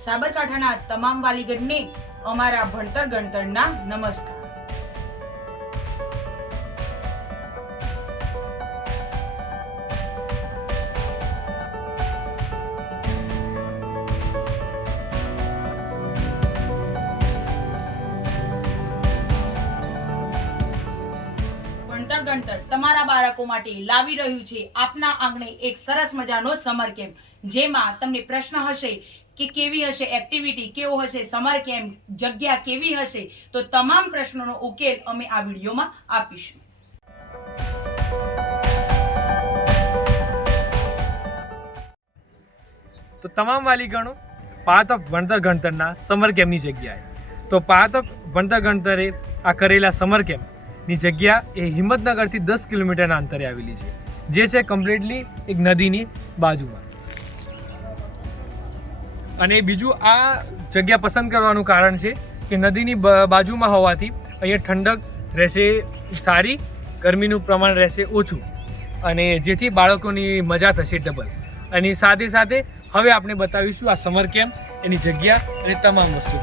સાબરકાંઠાના તમામ વાલીગણને અમારા ભણતર ગણતરના નમસ્કાર. ભણતર ગણતર તમારા બાળકો માટે લાવી રહ્યું છે આપના આંગણે એક સરસ મજાનો સમર કેમ્પ, જેમાં તમને પ્રશ્ન હશે કે કેવી હશે એક્ટિવિટી, કેવો હશે સમર કેમ્પ, જગ્યા કેવી હશે, તો તમામ પ્રશ્નોનો ઉકેલ અમે આ વિડીયોમાં આપીશું. તો તમામ વાલીગણો પાથ ઓફ ભણતર ગણતરના સમર કેમ્પની જગ્યાએ તો પાથ ઓફ ભણતર ગણતરે આ કરેલા સમર કેમ્પની જગ્યા એ હિંમતનગરથી 10 કિલોમીટરના અંતરે આવેલી છે, જે છે કમ્પ્લીટલી એક નદીની બાજુમાં. અને બીજું આ જગ્યા પસંદ કરવાનું કારણ છે કે નદીની બાજુમાં હોવાથી અહીંયા ઠંડક રહેશે સારી, ગરમીનું પ્રમાણ રહેશે ઓછું, અને જેથી બાળકોની મજા થશે ડબલ. અને સાથે સાથે હવે આપણે બતાવીશું આ સમર કેમ્પ, એની જગ્યા અને તમામ વસ્તુ.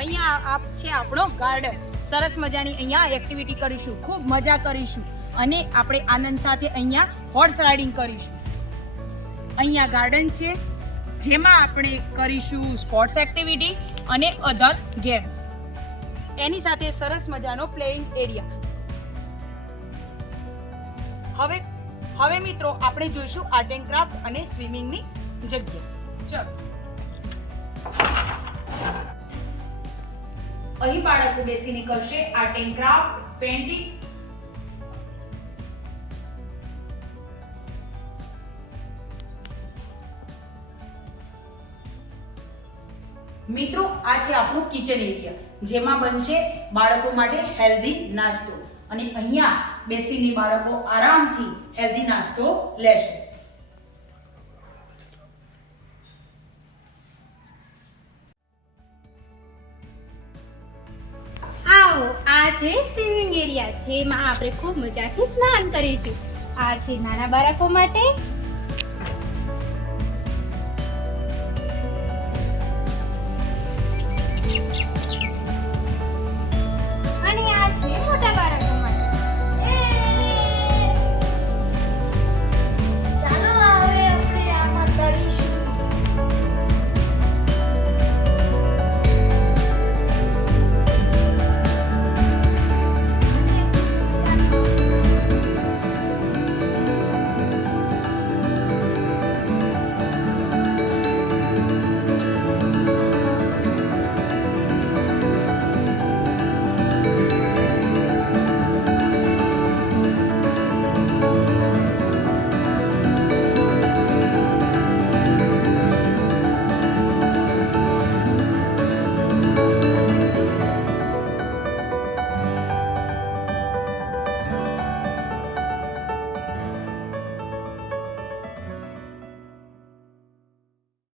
અહીંયા છે આપણો ગાર્ડન. સરસ મજાની અહીંયા એક્ટિવિટી કરીશું, ખૂબ મજા કરીશું, અને આપણે આનંદ સાથે અહીંયા હોર્સ રાઇડિંગ કરીશું. અહીંયા ગાર્ડન છે, જેમાં આપણે કરીશું સ્પોર્ટ્સ એક્ટિવિટી અને અધર ગેમ્સ. એની સાથે સરસ મજાનો પ્લેઇંગ એરિયા. હવે મિત્રો આપણે જોઈશું આર્ટ એન્ડ ક્રાફ્ટ અને સ્વિમિંગની જગ્યા. ચલો, અહીં બાળકો બેસીને કરશે આર્ટ એન્ડ ક્રાફ્ટ, પેઇન્ટિંગ. મિત્રો, આ છે આપણું કિચન એરિયા, જેમાં બનશે બાળકો માટે હેલ્ધી નાસ્તો, અને અહીંયા બેસીને બાળકો આરામથી હેલ્ધી નાસ્તો લેશે. આવો, આ છે સ્વિમિંગ એરિયા, જેમાં આપણે ખૂબ મજાથી સ્નાન કરીશું. આ છે નાના બાળકો માટે